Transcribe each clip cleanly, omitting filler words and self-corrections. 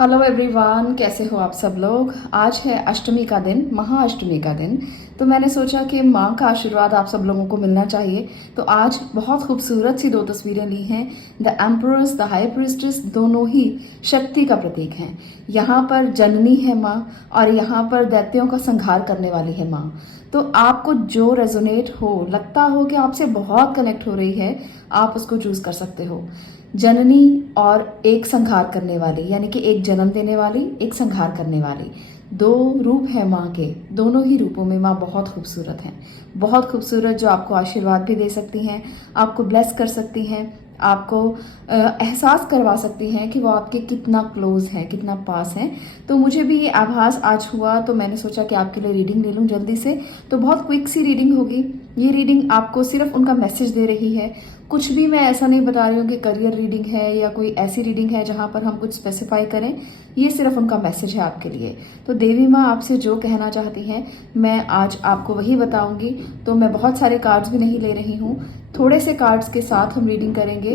Hello everyone, कैसे हो आप सब लोग। आज है अष्टमी का दिन, महाअष्टमी का दिन। तो मैंने सोचा कि माँ का आशीर्वाद आप सब लोगों को मिलना चाहिए। तो आज बहुत खूबसूरत सी दो तस्वीरें ली हैं। The emperors, the high priestess, दोनों ही शक्ति का प्रतीक हैं। यहाँ पर जननी है माँ और यहाँ पर दैत्यों का संहार करने वाली है माँ। तो आपको जो रेजोनेट हो, लगता हो कि आपसे बहुत कनेक्ट हो रही है, आप उसको चूज कर सकते हो। जननी और एक संहार करने वाली, यानी कि एक जन्म देने वाली, एक संहार करने वाली, दो रूप है माँ के। दोनों ही रूपों में माँ बहुत खूबसूरत हैं, बहुत खूबसूरत, जो आपको आशीर्वाद भी दे सकती हैं, आपको ब्लेस कर सकती हैं, आपको एहसास करवा सकती हैं कि वो आपके कितना क्लोज हैं, कितना पास हैं। तो मुझे भी ये आभास आज हुआ, तो मैंने सोचा कि आपके लिए रीडिंग ले लूँ जल्दी से। तो बहुत क्विक सी रीडिंग होगी। ये रीडिंग आपको सिर्फ उनका मैसेज दे रही है। कुछ भी मैं ऐसा नहीं बता रही हूँ कि करियर रीडिंग है या कोई ऐसी रीडिंग है जहाँ पर हम कुछ स्पेसिफाई करें। ये सिर्फ उनका मैसेज है आपके लिए। तो देवी माँ आपसे जो कहना चाहती हैं, मैं आज आपको वही बताऊंगी। तो मैं बहुत सारे कार्ड्स भी नहीं ले रही हूँ, थोड़े से कार्ड्स के साथ हम रीडिंग करेंगे।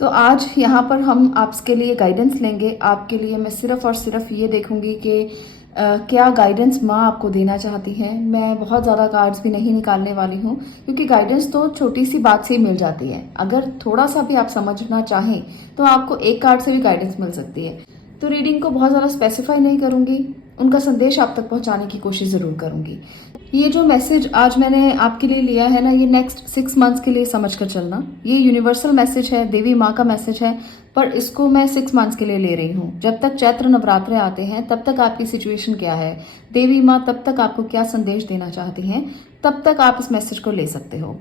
तो आज यहाँ पर हम आपके लिए गाइडेंस लेंगे। आपके लिए मैं सिर्फ और सिर्फ ये देखूंगी कि क्या गाइडेंस माँ आपको देना चाहती हैं। मैं बहुत ज़्यादा कार्ड्स भी नहीं निकालने वाली हूँ, क्योंकि गाइडेंस तो छोटी सी बात से ही मिल जाती है। अगर थोड़ा सा भी आप समझना चाहें तो आपको एक कार्ड से भी गाइडेंस मिल सकती है। तो रीडिंग को बहुत ज़्यादा स्पेसिफाई नहीं करूंगी, उनका संदेश आप तक पहुंचाने की कोशिश ज़रूर करूंगी। ये जो मैसेज आज मैंने आपके लिए लिया है ना, ये नेक्स्ट 6 मंथ्स के लिए समझ कर चलना। ये यूनिवर्सल मैसेज है, देवी माँ का मैसेज है, पर इसको मैं 6 मंथ्स के लिए ले रही हूँ। जब तक चैत्र नवरात्रे आते हैं तब तक आपकी सिचुएशन क्या है, देवी माँ तब तक आपको क्या संदेश देना चाहती हैं, तब तक आप इस मैसेज को ले सकते हो।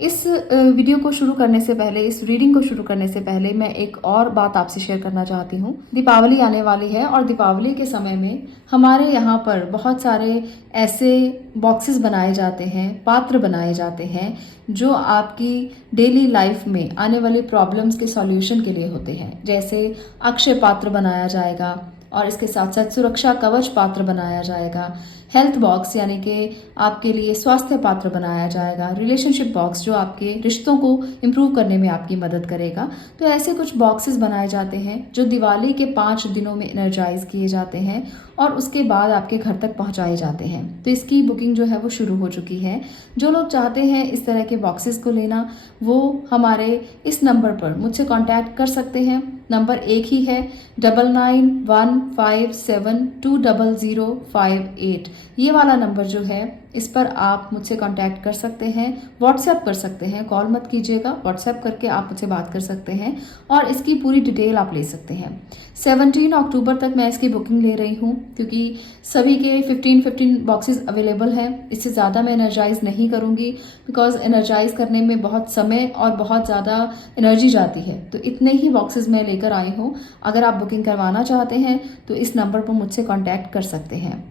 इस वीडियो को शुरू करने से पहले, इस रीडिंग को शुरू करने से पहले मैं एक और बात आपसे शेयर करना चाहती हूँ। दीपावली आने वाली है और दीपावली के समय में हमारे यहाँ पर बहुत सारे ऐसे बॉक्सेस बनाए जाते हैं, पात्र बनाए जाते हैं, जो आपकी डेली लाइफ में आने वाली प्रॉब्लम्स के सॉल्यूशन के लिए होते हैं। जैसे अक्षय पात्र बनाया जाएगा और इसके साथ साथ सुरक्षा कवच पात्र बनाया जाएगा, हेल्थ बॉक्स यानी कि आपके लिए स्वास्थ्य पात्र बनाया जाएगा, रिलेशनशिप बॉक्स जो आपके रिश्तों को इम्प्रूव करने में आपकी मदद करेगा। तो ऐसे कुछ बॉक्सेस बनाए जाते हैं जो दिवाली के 5 दिनों में एनर्जाइज किए जाते हैं और उसके बाद आपके घर तक पहुंचाए जाते हैं। तो इसकी बुकिंग जो है वो शुरू हो चुकी है। जो लोग चाहते हैं इस तरह के बॉक्सेस को लेना, वो हमारे इस नंबर पर मुझसे कांटेक्ट कर सकते हैं। नंबर एक ही है, 9915720058। ये वाला नंबर जो है, इस पर आप मुझसे कांटेक्ट कर सकते हैं, व्हाट्सएप कर सकते हैं। कॉल मत कीजिएगा, व्हाट्सएप करके आप मुझसे बात कर सकते हैं और इसकी पूरी डिटेल आप ले सकते हैं। 17 अक्टूबर तक मैं इसकी बुकिंग ले रही हूँ, क्योंकि सभी के 15 बॉक्सेस अवेलेबल हैं। इससे ज़्यादा मैं एनर्जाइज नहीं करूँगी, बिकॉज एनर्जाइज करने में बहुत समय और बहुत ज़्यादा एनर्जी जाती है। तो इतने ही बॉक्सेस मैं लेकर आई हूँ। अगर आप बुकिंग करवाना चाहते हैं तो इस नंबर पर मुझसे कॉन्टैक्ट कर सकते हैं।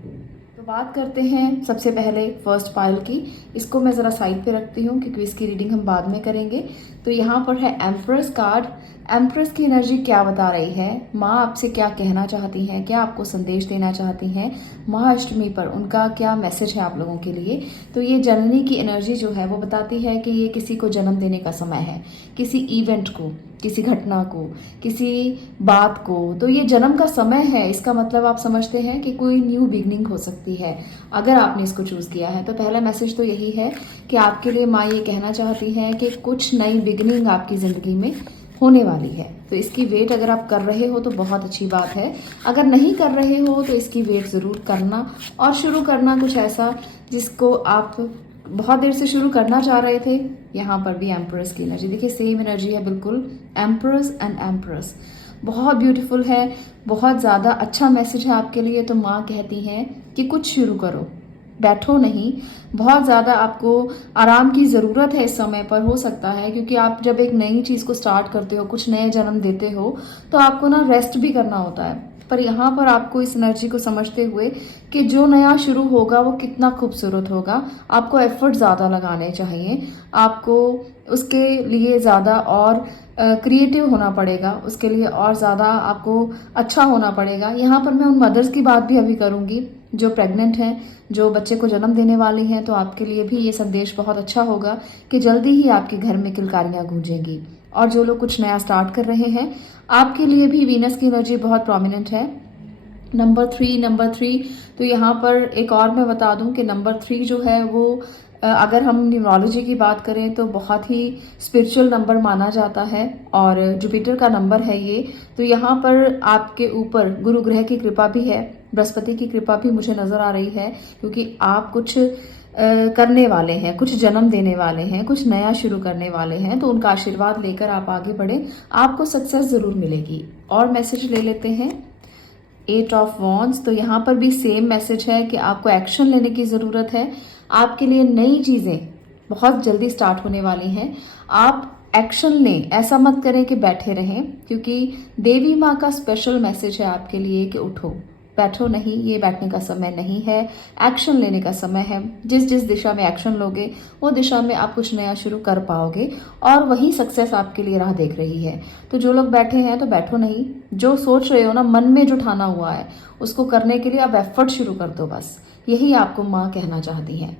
तो बात करते हैं सबसे पहले फर्स्ट पाइल की। इसको मैं ज़रा साइड पे रखती हूँ, क्योंकि इसकी रीडिंग हम बाद में करेंगे। तो यहाँ पर है एम्प्रेस कार्ड। एम्प्रेस की एनर्जी क्या बता रही है, माँ आपसे क्या कहना चाहती हैं, क्या आपको संदेश देना चाहती हैं महाअष्टमी पर, उनका क्या मैसेज है आप लोगों के लिए। तो ये जननी की एनर्जी जो है वो बताती है कि ये किसी को जन्म देने का समय है, किसी इवेंट को, किसी घटना को, किसी बात को। तो ये जन्म का समय है। इसका मतलब आप समझते हैं कि कोई न्यू बिगनिंग हो सकती है अगर आपने इसको चूज किया है। तो पहला मैसेज तो यही है कि आपके लिए माँ ये कहना चाहती हैं कि कुछ नई बिगनिंग आपकी जिंदगी में होने वाली है। तो इसकी वेट अगर आप कर रहे हो तो बहुत अच्छी बात है। अगर नहीं कर रहे हो तो इसकी वेट जरूर करना और शुरू करना कुछ ऐसा जिसको आप बहुत देर से शुरू करना चाह रहे थे। यहाँ पर भी एम्प्रेस की एनर्जी देखिए, सेम एनर्जी है बिल्कुल। एम्प्रेस एंड एम्प्रेस बहुत ब्यूटीफुल है, बहुत ज़्यादा अच्छा मैसेज है आपके लिए। तो माँ कहती हैं कि कुछ शुरू करो, बैठो नहीं। बहुत ज़्यादा आपको आराम की ज़रूरत है इस समय पर, हो सकता है, क्योंकि आप जब एक नई चीज़ को स्टार्ट करते हो, कुछ नए जन्म देते हो, तो आपको ना रेस्ट भी करना होता है। पर यहाँ पर आपको इस एनर्जी को समझते हुए कि जो नया शुरू होगा वो कितना खूबसूरत होगा, आपको एफर्ट ज़्यादा लगाने चाहिए। आपको उसके लिए ज़्यादा और क्रिएटिव होना पड़ेगा, उसके लिए और ज़्यादा आपको अच्छा होना पड़ेगा। यहाँ पर मैं उन मदर्स की बात भी अभी करूँगी जो प्रेग्नेंट हैं, जो बच्चे को जन्म देने वाली हैं। तो आपके लिए भी ये संदेश बहुत अच्छा होगा कि जल्दी ही आपके घर में किलकारियाँ गूंजेंगी और जो लोग कुछ नया स्टार्ट कर रहे हैं, आपके लिए भी वीनस की एनर्जी बहुत प्रोमिनेंट है। नंबर थ्री, तो यहाँ पर एक और मैं बता दूं कि नंबर 3 जो है वो अगर हम न्यूमरोलॉजी की बात करें तो बहुत ही स्पिरिचुअल नंबर माना जाता है और जुपिटर का नंबर है ये। तो यहाँ पर आपके ऊपर गुरु ग्रह की कृपा भी है, बृहस्पति की कृपा भी मुझे नजर आ रही है, क्योंकि आप कुछ करने वाले हैं, कुछ जन्म देने वाले हैं, कुछ नया शुरू करने वाले हैं। तो उनका आशीर्वाद लेकर आप आगे बढ़े, आपको सक्सेस जरूर मिलेगी। और मैसेज ले लेते हैं 8 ऑफ वॉन्ड्स। तो यहाँ पर भी सेम मैसेज है कि आपको एक्शन लेने की जरूरत है। आपके लिए नई चीजें बहुत जल्दी स्टार्ट होने वाली हैं। आप एक्शन लें, ऐसा मत करें कि बैठे रहें, क्योंकि देवी माँ का स्पेशल मैसेज है आपके लिए कि उठो, बैठो नहीं, ये बैठने का समय नहीं है, एक्शन लेने का समय है। जिस जिस दिशा में एक्शन लोगे वो दिशा में आप कुछ नया शुरू कर पाओगे और वही सक्सेस आपके लिए राह देख रही है। तो जो लोग बैठे हैं तो बैठो नहीं, जो सोच रहे हो ना, मन में जो ठाना हुआ है उसको करने के लिए अब एफर्ट शुरू कर दो, बस यही आपको माँ कहना चाहती है।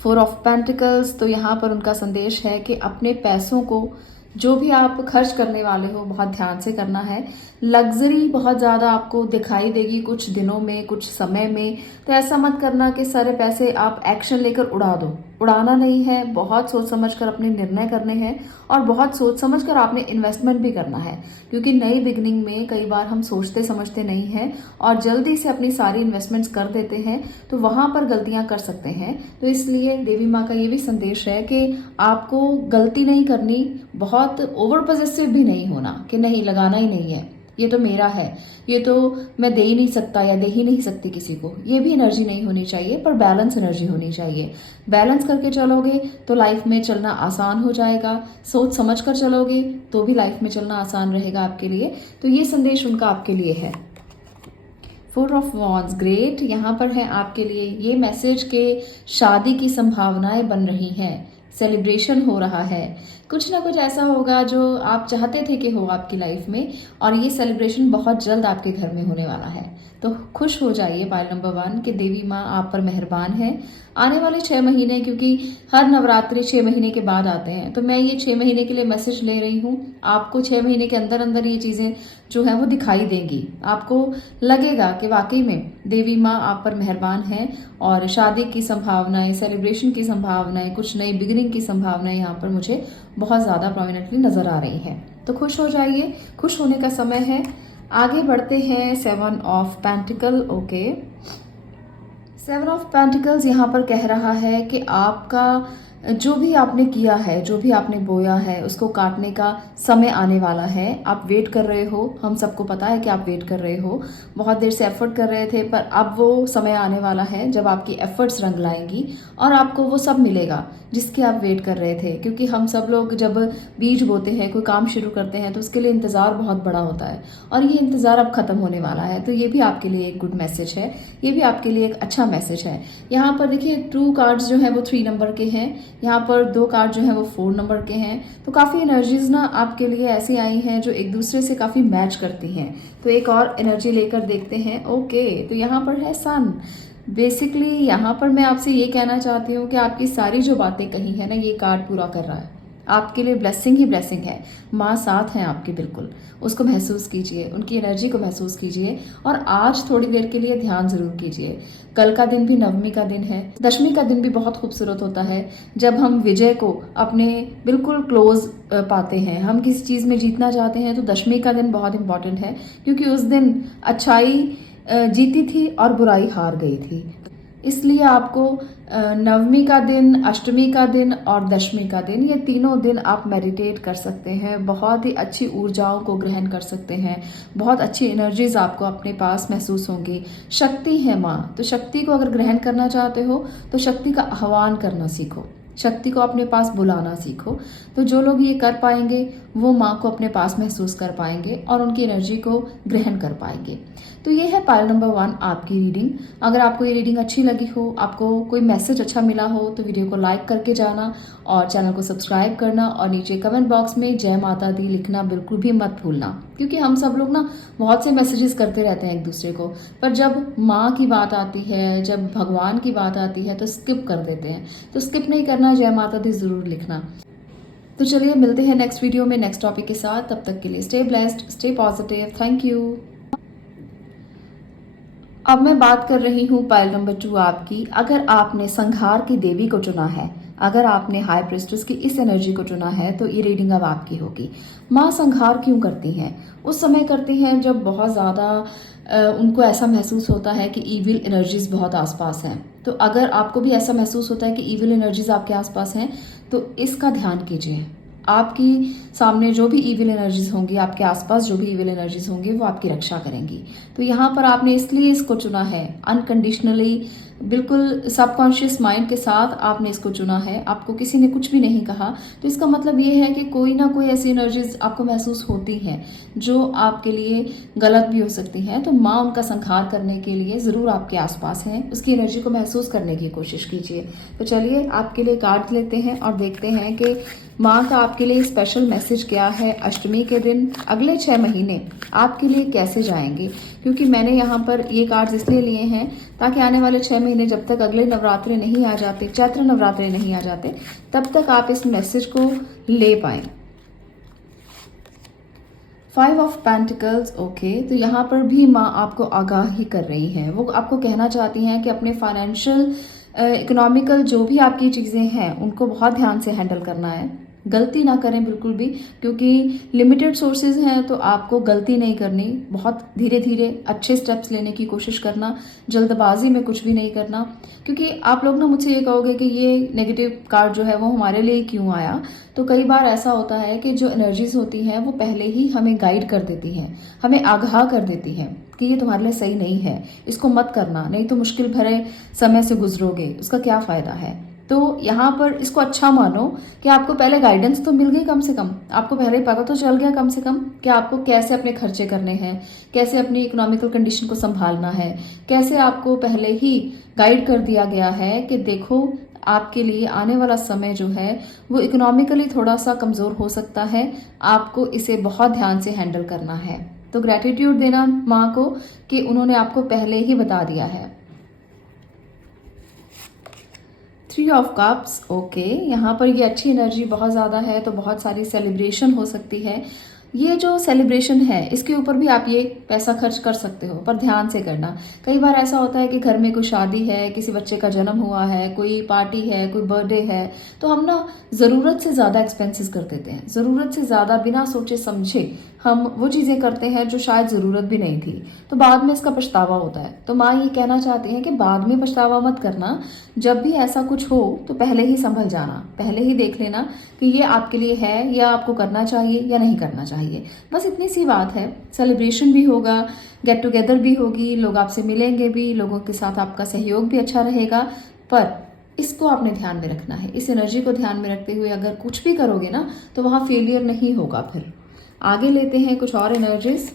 4 ऑफ पेंटिकल्स, तो यहाँ पर उनका संदेश है कि अपने पैसों को जो भी आप खर्च करने वाले हो बहुत ध्यान से करना है। लग्जरी बहुत ज्यादा आपको दिखाई देगी कुछ दिनों में, कुछ समय में, तो ऐसा मत करना कि सारे पैसे आप एक्शन लेकर उड़ा दो। उड़ाना नहीं है, बहुत सोच समझकर अपने निर्णय करने हैं और बहुत सोच समझकर आपने इन्वेस्टमेंट भी करना है, क्योंकि नई बिगनिंग में कई बार हम सोचते समझते नहीं हैं और जल्दी से अपनी सारी इन्वेस्टमेंट्स कर देते हैं, तो वहां पर गलतियां कर सकते हैं। तो इसलिए देवी माँ का ये भी संदेश है कि आपको गलती नहीं करनी, बहुत ओवर पॉजिटिव भी नहीं होना कि नहीं लगाना ही नहीं है, ये तो मेरा है, ये तो मैं दे ही नहीं सकता या दे ही नहीं सकती किसी को, ये भी एनर्जी नहीं होनी चाहिए, पर बैलेंस एनर्जी होनी चाहिए। बैलेंस करके चलोगे तो लाइफ में चलना आसान हो जाएगा, सोच समझ कर चलोगे तो भी लाइफ में चलना आसान रहेगा आपके लिए। तो ये संदेश उनका आपके लिए है। 4 ऑफ वॉन्ड्स, ग्रेट। यहाँ पर है आपके लिए ये मैसेज के शादी की संभावनाएं बन रही हैं, सेलिब्रेशन हो रहा है, कुछ ना कुछ ऐसा होगा जो आप चाहते थे कि हो आपकी लाइफ में, और ये सेलिब्रेशन बहुत जल्द आपके घर में होने वाला है। तो खुश हो जाइए पाइल नंबर 1 कि देवी माँ आप पर मेहरबान है। आने वाले 6 महीने, क्योंकि हर नवरात्रि 6 महीने के बाद आते हैं, तो मैं ये 6 महीने के लिए मैसेज ले रही हूँ। आपको 6 महीने के अंदर अंदर ये चीजें जो है वो दिखाई देंगी, आपको लगेगा कि वाकई में देवी माँ आप पर मेहरबान है और शादी की संभावनाएं, सेलिब्रेशन की संभावनाएं, कुछ नई बिगिनिंग की संभावनाएं यहाँ पर मुझे बहुत ज्यादा प्रोमिनेंटली नजर आ रही है। तो खुश हो जाइए, खुश होने का समय है। आगे बढ़ते हैं 7 of pentacle. Okay, 7 of pentacles यहाँ पर कह रहा है कि आपका जो भी आपने किया है, जो भी आपने बोया है, उसको काटने का समय आने वाला है। आप वेट कर रहे हो, हम सबको पता है कि आप वेट कर रहे हो, बहुत देर से एफर्ट कर रहे थे, पर अब वो समय आने वाला है जब आपकी एफर्ट्स रंग लाएंगी और आपको वो सब मिलेगा जिसके आप वेट कर रहे थे। क्योंकि हम सब लोग जब बीज बोते हैं, कोई काम शुरू करते हैं, तो उसके लिए इंतजार बहुत बड़ा होता है और ये इंतजार अब खत्म होने वाला है। तो ये भी आपके लिए एक गुड मैसेज है, ये भी आपके लिए एक अच्छा मैसेज है। यहाँ पर देखिए 2 कार्ड्स जो है वो 3 नंबर के हैं, यहाँ पर 2 कार्ड जो है वो 4 नंबर के हैं। तो काफी एनर्जीज ना आपके लिए ऐसी आई हैं जो एक दूसरे से काफी मैच करती हैं। तो एक और एनर्जी लेकर देखते हैं। ओके, तो यहाँ पर है सन। बेसिकली यहाँ पर मैं आपसे ये कहना चाहती हूँ कि आपकी सारी जो बातें कही है ना, ये कार्ड पूरा कर रहा है। आपके लिए ब्लेसिंग ही ब्लेसिंग है। माँ साथ हैं आपके, बिल्कुल उसको महसूस कीजिए, उनकी एनर्जी को महसूस कीजिए और आज थोड़ी देर के लिए ध्यान जरूर कीजिए। कल का दिन भी नवमी का दिन है, दशमी का दिन भी बहुत खूबसूरत होता है जब हम विजय को अपने बिल्कुल क्लोज पाते हैं। हम किसी चीज में जीतना चाहते हैं तो दशमी का दिन बहुत इंपॉर्टेंट है, क्योंकि उस दिन अच्छाई जीती थी और बुराई हार गई थी। इसलिए आपको नवमी का दिन, अष्टमी का दिन और दशमी का दिन, ये तीनों दिन आप मेडिटेट कर सकते हैं, बहुत ही अच्छी ऊर्जाओं को ग्रहण कर सकते हैं, बहुत अच्छी एनर्जीज आपको अपने पास महसूस होंगी। शक्ति है माँ, तो शक्ति को अगर ग्रहण करना चाहते हो तो शक्ति का आह्वान करना सीखो, शक्ति को अपने पास बुलाना सीखो। तो जो लोग ये कर पाएंगे वो माँ को अपने पास महसूस कर पाएंगे और उनकी एनर्जी को ग्रहण कर पाएंगे। तो ये है पाइल नंबर 1 आपकी रीडिंग। अगर आपको ये रीडिंग अच्छी लगी हो, आपको कोई मैसेज अच्छा मिला हो, तो वीडियो को लाइक करके जाना और चैनल को सब्सक्राइब करना और नीचे कमेंट बॉक्स में जय माता दी लिखना बिल्कुल भी मत भूलना, क्योंकि हम सब लोग ना बहुत से मैसेजेस करते रहते हैं एक दूसरे को, पर जब माँ की बात आती है, जब भगवान की बात आती है तो स्किप कर देते हैं। तो स्किप नहीं करना, जय माता दी जरूर लिखना। तो चलिए मिलते हैं नेक्स्ट वीडियो में नेक्स्ट टॉपिक के साथ। तब तक के लिए stay blessed, stay positive, thank you. अब मैं बात कर रही हूँ पाइल नंबर 2 आपकी। अगर आपने संहार की देवी को चुना है, अगर आपने हाई प्रेस्टिस की इस एनर्जी को चुना है, तो ये रीडिंग अब आपकी होगी। माँ संहार क्यों करती हैं? उस समय करती हैं जब बहुत ज़्यादा उनको ऐसा महसूस होता है कि ईविल एनर्जीज बहुत आसपास हैं। तो अगर आपको भी ऐसा महसूस होता है कि ईविल एनर्जीज आपके आसपास हैं, तो इसका ध्यान कीजिए। आपकी सामने जो भी ईविल एनर्जीज होंगी, आपके आसपास जो भी ईविल एनर्जीज होंगी, वो आपकी रक्षा करेंगी। तो यहाँ पर आपने इसलिए इसको चुना है, अनकंडीशनली, बिल्कुल सबकॉन्शियस माइंड के साथ आपने इसको चुना है। आपको किसी ने कुछ भी नहीं कहा। तो इसका मतलब ये है कि कोई ना कोई ऐसी एनर्जीज आपको महसूस होती हैं जो आपके लिए गलत भी हो सकती हैं। तो माँ उनका संहार करने के लिए ज़रूर आपके आसपास हैं। उसकी एनर्जी को महसूस करने की कोशिश कीजिए। तो चलिए आपके लिए कार्ड लेते हैं और देखते हैं कि माँ का आपके लिए स्पेशल मैसेज क्या है। अष्टमी के दिन अगले 6 महीने आपके लिए कैसे जाएंगे? क्योंकि मैंने यहाँ पर ये कार्ड्स इसलिए लिए हैं ताकि आने वाले 6 महीने, जब तक अगले नवरात्रे नहीं आ जाते, चैत्र नवरात्रे नहीं आ जाते, तब तक आप इस मैसेज को ले पाएं। 5 ऑफ पेंटिकल्स, ओके। तो यहाँ पर भी माँ आपको आगाही कर रही हैं। वो आपको कहना चाहती हैं कि अपने फाइनेंशियल, इकोनॉमिकल जो भी आपकी चीज़ें हैं, उनको बहुत ध्यान से हैंडल करना है। गलती ना करें बिल्कुल भी, क्योंकि लिमिटेड सोर्सेज हैं। तो आपको गलती नहीं करनी, बहुत धीरे धीरे अच्छे स्टेप्स लेने की कोशिश करना, जल्दबाजी में कुछ भी नहीं करना। क्योंकि आप लोग ना मुझसे ये कहोगे कि ये नेगेटिव कार्ड जो है वो हमारे लिए क्यों आया। तो कई बार ऐसा होता है कि जो एनर्जीज होती हैं वो पहले ही हमें गाइड कर देती हैं, हमें आगाह कर देती हैं कि ये तुम्हारे लिए सही नहीं है, इसको मत करना, नहीं तो मुश्किल भरे समय से गुजरोगे, उसका क्या फ़ायदा है। तो यहाँ पर इसको अच्छा मानो कि आपको पहले गाइडेंस तो मिल गई, कम से कम आपको पहले पता तो चल गया कम से कम कि आपको कैसे अपने खर्चे करने हैं, कैसे अपनी इकोनॉमिकल कंडीशन को संभालना है, कैसे आपको पहले ही गाइड कर दिया गया है कि देखो आपके लिए आने वाला समय जो है वो इकोनॉमिकली थोड़ा सा कमज़ोर हो सकता है, आपको इसे बहुत ध्यान से हैंडल करना है। तो ग्रैटिट्यूड देना माँ को कि उन्होंने आपको पहले ही बता दिया है। 3 ऑफ कप्स, ओके। यहाँ पर ये अच्छी एनर्जी बहुत ज़्यादा है, तो बहुत सारी सेलिब्रेशन हो सकती है। ये जो सेलिब्रेशन है इसके ऊपर भी आप ये पैसा खर्च कर सकते हो, पर ध्यान से करना। कई बार ऐसा होता है कि घर में कोई शादी है, किसी बच्चे का जन्म हुआ है, कोई पार्टी है, कोई बर्थडे है, तो हम ना ज़रूरत से ज़्यादा एक्सपेंसेस कर देते हैं। ज़रूरत से ज़्यादा बिना सोचे समझे हम वो चीज़ें करते हैं जो शायद ज़रूरत भी नहीं थी, तो बाद में इसका पछतावा होता है। तो माँ ये कहना चाहती हैं कि बाद में पछतावा मत करना। जब भी ऐसा कुछ हो तो पहले ही संभल जाना, पहले ही देख लेना कि ये आपके लिए है या आपको करना चाहिए या नहीं करना चाहिए। बस इतनी सी बात है। सेलिब्रेशन भी होगा, गेट टुगेदर भी होगी, लोग आपसे मिलेंगे भी, लोगों के साथ आपका सहयोग भी अच्छा रहेगा, पर इसको आपने ध्यान में रखना है। इस एनर्जी को ध्यान में रखते हुए अगर कुछ भी करोगे ना तो वहाँ फेलियर नहीं होगा। फिर आगे लेते हैं कुछ और एनर्जीज।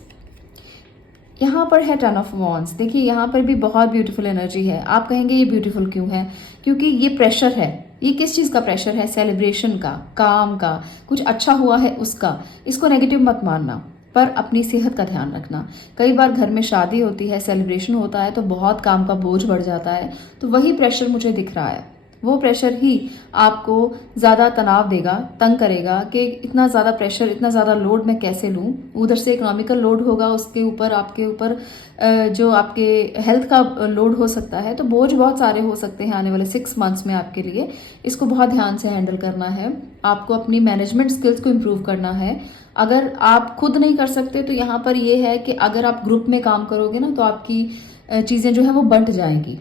यहाँ पर है 10 ऑफ वॉन्ड्स। देखिए यहाँ पर भी बहुत ब्यूटीफुल एनर्जी है। आप कहेंगे ये ब्यूटीफुल क्यों है? क्योंकि ये प्रेशर है। ये किस चीज़ का प्रेशर है? सेलिब्रेशन का, काम का, कुछ अच्छा हुआ है उसका। इसको नेगेटिव मत मानना, पर अपनी सेहत का ध्यान रखना। कई बार घर में शादी होती है, सेलिब्रेशन होता है, तो बहुत काम का बोझ बढ़ जाता है। तो वही प्रेशर मुझे दिख रहा है। वो प्रेशर ही आपको ज़्यादा तनाव देगा, तंग करेगा कि इतना ज़्यादा प्रेशर, इतना ज़्यादा लोड मैं कैसे लूँ। उधर से इकोनॉमिकल लोड होगा, उसके ऊपर आपके ऊपर जो आपके हेल्थ का लोड हो सकता है। तो बोझ बहुत सारे हो सकते हैं आने वाले 6 मंथ्स में आपके लिए। इसको बहुत ध्यान से हैंडल करना है। आपको अपनी मैनेजमेंट स्किल्स को इम्प्रूव करना है। अगर आप खुद नहीं कर सकते तो यहाँ पर ये है कि अगर आप ग्रुप में काम करोगे ना तो आपकी चीज़ें जो है वो बंट जाएंगी।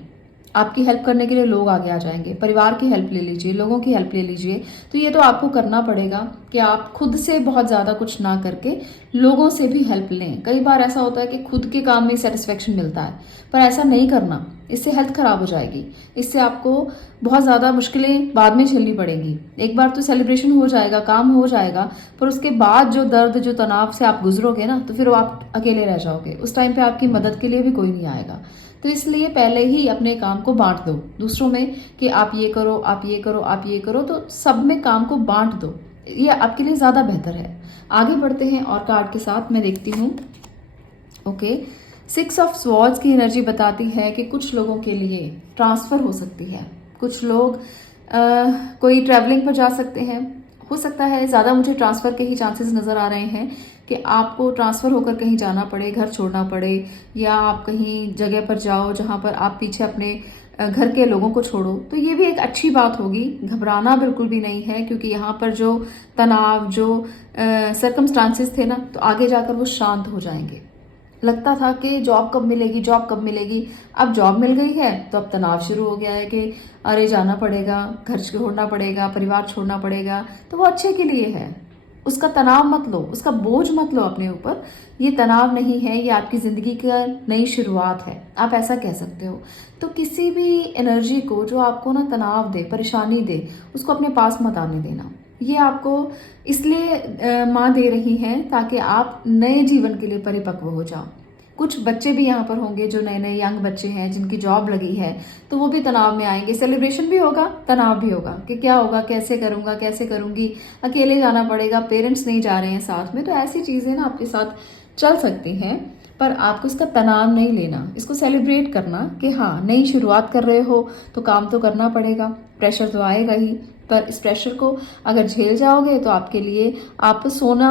आपकी हेल्प करने के लिए लोग आगे आ जाएंगे। परिवार की हेल्प ले लीजिए, लोगों की हेल्प ले लीजिए। तो ये तो आपको करना पड़ेगा कि आप खुद से बहुत ज़्यादा कुछ ना करके लोगों से भी हेल्प लें। कई बार ऐसा होता है कि खुद के काम में सेटिस्फेक्शन मिलता है, पर ऐसा नहीं करना। इससे हेल्थ खराब हो जाएगी, इससे आपको बहुत ज़्यादा मुश्किलें बाद में झेलनी पड़ेंगी। एक बार तो सेलिब्रेशन हो जाएगा, काम हो जाएगा, पर उसके बाद जो दर्द, जो तनाव से आप गुजरोगे ना, तो फिर आप अकेले रह जाओगे। उस टाइम पे आपकी मदद के लिए भी कोई नहीं आएगा। तो इसलिए पहले ही अपने काम को बांट दो दूसरों में कि आप ये करो, आप ये करो, आप ये करो। तो सब में काम को बांट दो, ये आपके लिए ज़्यादा बेहतर है। आगे बढ़ते हैं और कार्ड के साथ मैं देखती हूँ। ओके, 6 ऑफ स्वॉर्ड्स की एनर्जी बताती है कि कुछ लोगों के लिए ट्रांसफ़र हो सकती है। कुछ लोग कोई ट्रैवलिंग पर जा सकते हैं। हो सकता है ज़्यादा मुझे ट्रांसफ़र के ही चांसेस नज़र आ रहे हैं कि आपको ट्रांसफ़र होकर कहीं जाना पड़े, घर छोड़ना पड़े, या आप कहीं जगह पर जाओ जहाँ पर आप पीछे अपने घर के लोगों को छोड़ो। तो ये भी एक अच्छी बात होगी, घबराना बिल्कुल भी नहीं है, क्योंकि यहाँ पर जो तनाव, जो सर्कमस्टांसेस थे ना, तो आगे जाकर वो शांत हो जाएंगे। लगता था कि जॉब कब मिलेगी, जॉब कब मिलेगी, अब जॉब मिल गई है तो अब तनाव शुरू हो गया है कि अरे जाना पड़ेगा, घर छोड़ना पड़ेगा, परिवार छोड़ना पड़ेगा। तो वो अच्छे के लिए है, उसका तनाव मत लो, उसका बोझ मत लो अपने ऊपर। ये तनाव नहीं है, ये आपकी ज़िंदगी का नई शुरुआत है, आप ऐसा कह सकते हो। तो किसी भी एनर्जी को जो आपको ना तनाव दे, परेशानी दे, उसको अपने पास मत आने देना। ये आपको इसलिए माँ दे रही हैं ताकि आप नए जीवन के लिए परिपक्व हो जाओ। कुछ बच्चे भी यहाँ पर होंगे जो नए नए यंग बच्चे हैं, जिनकी जॉब लगी है, तो वो भी तनाव में आएंगे। सेलिब्रेशन भी होगा, तनाव भी होगा कि क्या होगा, कैसे करूँगा, कैसे करूँगी, अकेले जाना पड़ेगा, पेरेंट्स नहीं जा रहे हैं साथ में। तो ऐसी चीज़ें ना आपके साथ चल सकती हैं, पर आपको इसका तनाव नहीं लेना, इसको सेलिब्रेट करना कि हाँ, नई शुरुआत कर रहे हो तो काम तो करना पड़ेगा, प्रेशर तो आएगा ही, पर इस प्रेशर को अगर झेल जाओगे तो आपके लिए आप सोना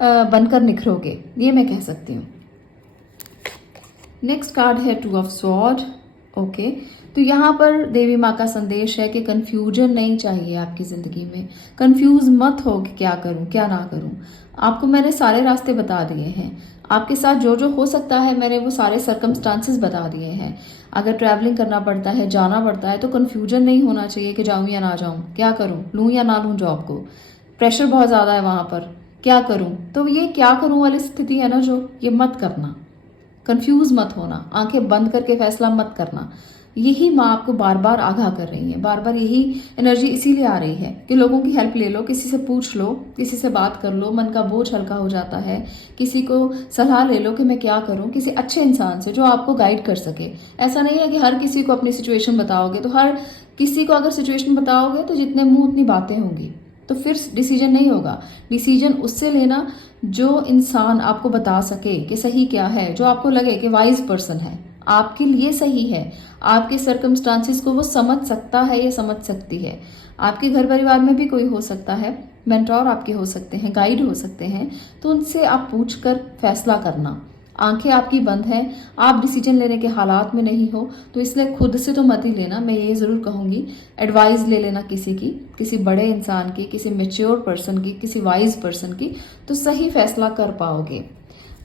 बनकर निखरोगे, ये मैं कह सकती हूँ। नेक्स्ट कार्ड है 2 ऑफ स्वॉर्ड। ओके, तो यहाँ पर देवी माँ का संदेश है कि कंफ्यूजन नहीं चाहिए आपकी ज़िंदगी में। कंफ्यूज मत हो कि क्या करूँ क्या ना करूँ। आपको मैंने सारे रास्ते बता दिए हैं, आपके साथ जो जो हो सकता है मैंने वो सारे सर्कमस्टांसेस बता दिए हैं। अगर ट्रैवलिंग करना पड़ता है, जाना पड़ता है, तो कन्फ्यूजन नहीं होना चाहिए कि जाऊँ या ना जाऊँ, क्या करूँ, लूँ या ना लूँ जॉब को, प्रेशर बहुत ज़्यादा है वहाँ पर, क्या करूँ। तो ये क्या करूँ वाली स्थिति है ना जो, ये मत करना, कंफ्यूज मत होना, आंखें बंद करके फैसला मत करना। यही माँ आपको बार बार आगाह कर रही है, बार बार यही एनर्जी इसीलिए आ रही है कि लोगों की हेल्प ले लो, किसी से पूछ लो, किसी से बात कर लो, मन का बोझ हल्का हो जाता है। किसी को सलाह ले लो कि मैं क्या करूं, किसी अच्छे इंसान से जो आपको गाइड कर सके। ऐसा नहीं है कि हर किसी को अपनी सिचुएशन बताओगे, तो हर किसी को अगर सिचुएशन बताओगे तो जितने मुंह उतनी बातें होंगी, तो फिर डिसीजन नहीं होगा। डिसीजन उससे लेना जो इंसान आपको बता सके कि सही क्या है, जो आपको लगे कि वाइज पर्सन है, आपके लिए सही है, आपके सर्कमस्टांसिस को वो समझ सकता है या समझ सकती है। आपके घर परिवार में भी कोई हो सकता है, मेंटोर आपके हो सकते हैं, गाइड हो सकते हैं, तो उनसे आप पूछकर फैसला करना। आंखें आपकी बंद हैं, आप डिसीजन लेने के हालात में नहीं हो, तो इसलिए खुद से तो मत ही लेना। मैं ये ज़रूर कहूँगी, एडवाइस ले लेना किसी की, किसी बड़े इंसान की, किसी मेच्योर पर्सन की, किसी वाइज पर्सन की, तो सही फैसला कर पाओगे।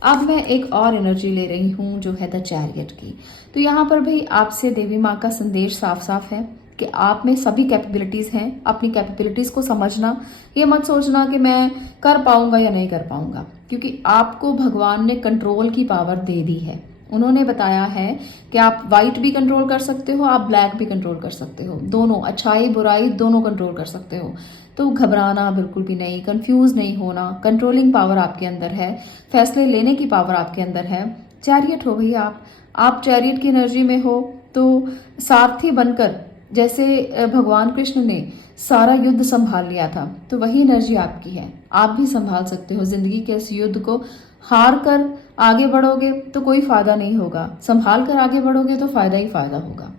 अब मैं एक और एनर्जी ले रही हूँ जो है द चैरियट की। तो यहाँ पर भी आपसे देवी माँ का संदेश साफ साफ है कि आप में सभी कैपेबिलिटीज़ हैं। अपनी कैपेबिलिटीज़ को समझना, ये मत सोचना कि मैं कर पाऊंगा या नहीं कर पाऊंगा, क्योंकि आपको भगवान ने कंट्रोल की पावर दे दी है। उन्होंने बताया है कि आप वाइट भी कंट्रोल कर सकते हो, आप ब्लैक भी कंट्रोल कर सकते हो, दोनों, अच्छाई बुराई दोनों कंट्रोल कर सकते हो। तो घबराना बिल्कुल भी नहीं, कंफ्यूज नहीं होना, कंट्रोलिंग पावर आपके अंदर है, फैसले लेने की पावर आपके अंदर है। चैरियट हो भैया आप चैरियट की एनर्जी में हो, तो सारथी बनकर, जैसे भगवान कृष्ण ने सारा युद्ध संभाल लिया था, तो वही एनर्जी आपकी है। आप भी संभाल सकते हो जिंदगी के इस युद्ध को। हार कर आगे बढ़ोगे तो कोई फायदा नहीं होगा, संभाल कर आगे बढ़ोगे तो फायदा ही फायदा होगा।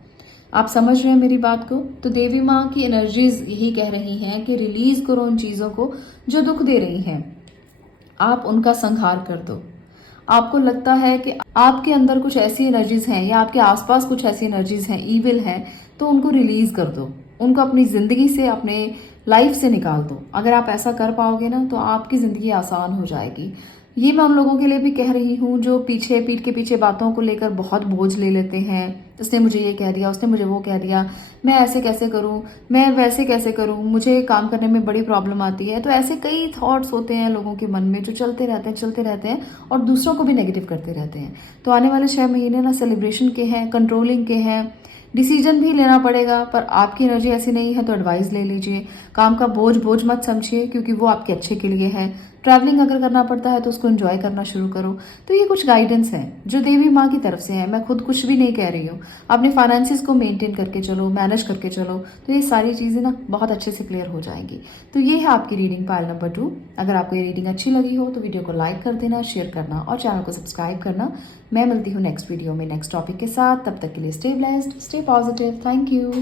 आप समझ रहे हैं मेरी बात को? तो देवी माँ की एनर्जीज यही कह रही हैं कि रिलीज करो उन चीजों को जो दुख दे रही हैं, आप उनका संहार कर दो। आपको लगता है कि आपके अंदर कुछ ऐसी एनर्जीज हैं या आपके आसपास कुछ ऐसी एनर्जीज हैं, इविल हैं, तो उनको रिलीज कर दो, उनको अपनी जिंदगी से, अपने लाइफ से निकाल दो। अगर आप ऐसा कर पाओगे ना, तो आपकी जिंदगी आसान हो जाएगी। ये मैं उन लोगों के लिए भी कह रही हूँ जो पीठ के पीछे बातों को लेकर बहुत बोझ ले लेते हैं। उसने मुझे ये कह दिया, उसने मुझे वो कह दिया, मैं ऐसे कैसे करूँ, मैं वैसे कैसे करूँ, मुझे काम करने में बड़ी प्रॉब्लम आती है। तो ऐसे कई थॉट्स होते हैं लोगों के मन में जो चलते रहते हैं और दूसरों को भी नेगेटिव करते रहते हैं। तो आने वाले 6 महीने ना सेलिब्रेशन के हैं, कंट्रोलिंग के हैं, डिसीजन भी लेना पड़ेगा, पर आपकी एनर्जी ऐसी नहीं है तो एडवाइस ले लीजिए। काम का बोझ मत समझिए, क्योंकि वो आपके अच्छे के लिए है। ट्रैवलिंग अगर करना पड़ता है तो उसको एंजॉय करना शुरू करो। तो ये कुछ गाइडेंस है जो देवी माँ की तरफ से है, मैं खुद कुछ भी नहीं कह रही हूँ। अपने फाइनेंसिस को मेंटेन करके चलो, मैनेज करके चलो, तो ये सारी चीज़ें ना बहुत अच्छे से क्लियर हो जाएंगी। तो ये है आपकी रीडिंग पाइल नंबर 2। अगर आपको ये रीडिंग अच्छी लगी हो तो वीडियो को लाइक कर देना, शेयर करना और चैनल को सब्सक्राइब करना। मैं मिलती हूँ नेक्स्ट वीडियो में नेक्स्ट टॉपिक के साथ। तब तक के लिए stay blessed, stay positive. Thank you.